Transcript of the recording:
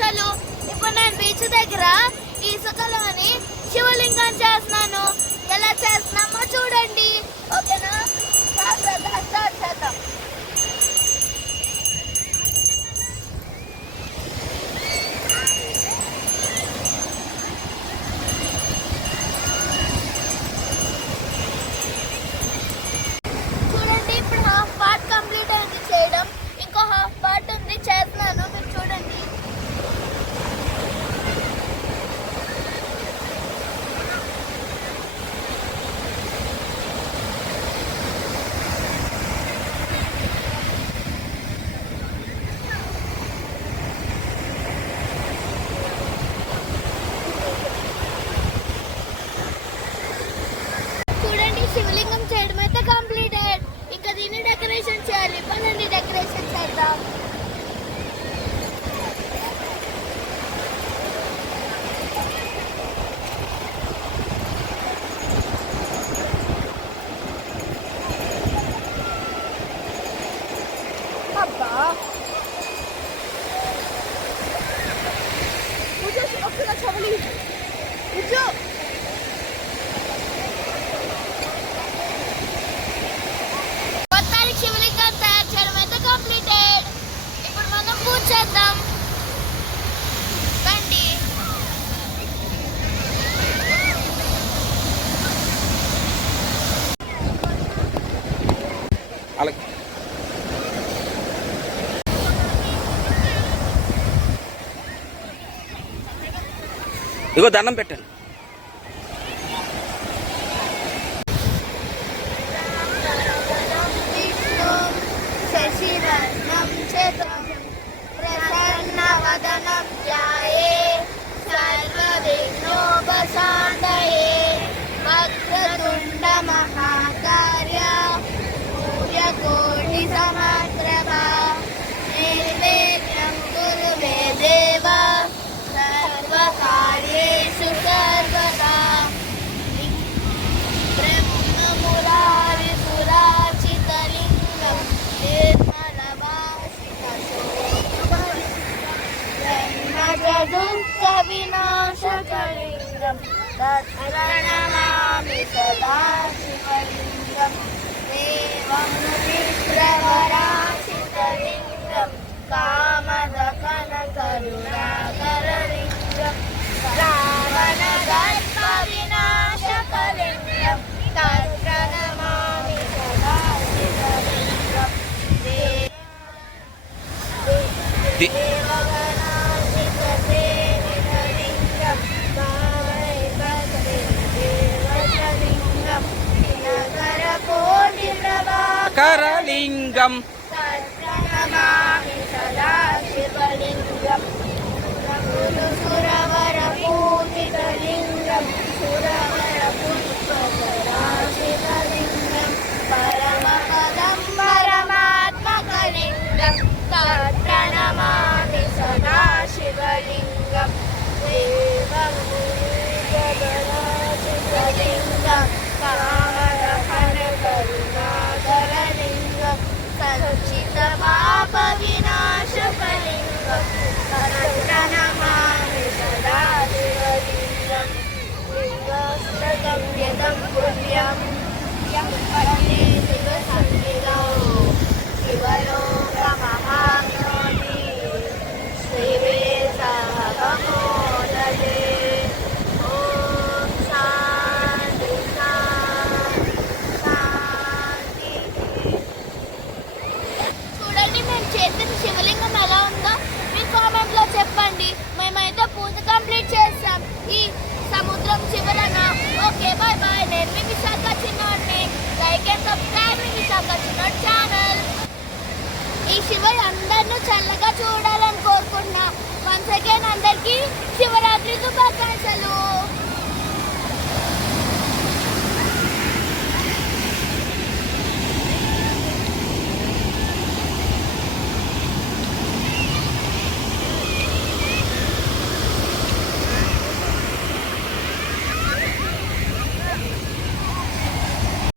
శుభాకాంక్షలు. ఇప్పుడు నేను బీచ్ దగ్గర ఇసుకలోని శివలింగం చేస్తున్నాను. ఎలా చేస్తున్నామో చూడండి. ఓకేనా? స్టార్ట్ చేద్దాం. చూడండి, ఇప్పుడు హాఫ్ పార్ట్ కంప్లీట్ అయింది చేయడం. ఇంకో హాఫ్ పార్ట్ ఉంది, చేస్తున్నాను. మీరు చూడండి. చూడండి, శివలింగం చేయడం అయితే కంప్లీటెడ్. ఇంకా దీన్ని డెకరేషన్ చేయాలి. పదండి డెకరేషన్ చేద్దాం. అబ్బా, మొత్తానికి శివలింగం తయారు చేయడం అయితే కంప్లీటెడ్. ఇప్పుడు మనం పూజ చేద్దాం. రండి. అలాగే ఇగో దండం పెట్టండి. శశివర్ణం చతుర్భుజం ప్రసన్నవదనం ధ్యాయే సర్వవిఘ్నోపశాంతయే వక్రతుండ మహాకార్య సూర్యకోటి సమప్రభా నిర్విఘ్నం కురు మే దేవ సర్వకార్యేషు సర్వదా. బ్రహ్మమురారిసురాచితలింగం నిర్మలవాసికశోభ వినాశకలింగం తత్ప్రణమామి సదా శివలింగం. దేవం విప్రవరాచితలింగం కామదకనకరుణాకరలింగం రావణగర్భ వినాశకలింగం తత్ప్రణమామి సదా శివలింగం. దేవగణాధిపసేవితలింగం కామైకదేవతలింగం కరలింగం తత్ప్రణమామి సదా శివలింగం. సురవరపూజితలింగం సురవరపుష్పరాశితలింగం పరమపదం పరమాత్మకలింగం తత్ప్రణమామి సదా శివలింగం. దేవగణాధిపసితలింగం కామదకనకరుణాకరలింగం సంచిత పాప వినాశకలింగం తత్ప్రణమామి సదా శివలింగం. లింగస్తకం యదం పుణ్యం యం పరమే శివ సన్నిధౌ శివలోక మహాజ్ఞాని శ్రీవేశమోదయే. ఓం శాంతి శాంతి శాంతి. చూడండి, మేము చేసిన శివలింగం ఎలా ఉందో మీ కామెంట్ లో చెప్పండి. మేమైతే పూజ కంప్లీట్ చేస్తాం ఈ సముద్రం చివరన. Okay, bye bye. నేను మీ విశాఖ చిన్నోడిని. లైక్ అండ్ సబ్స్క్రైబ్ మీ విశాఖ చిన్నోడి ఛానల్. ఈ శివ అందరినూ చల్లగా చూడాలని కోరుకుంటున్నా. వన్స్ అగైన్ అందరికీ శివరాత్రి శుభాకాంక్షలు.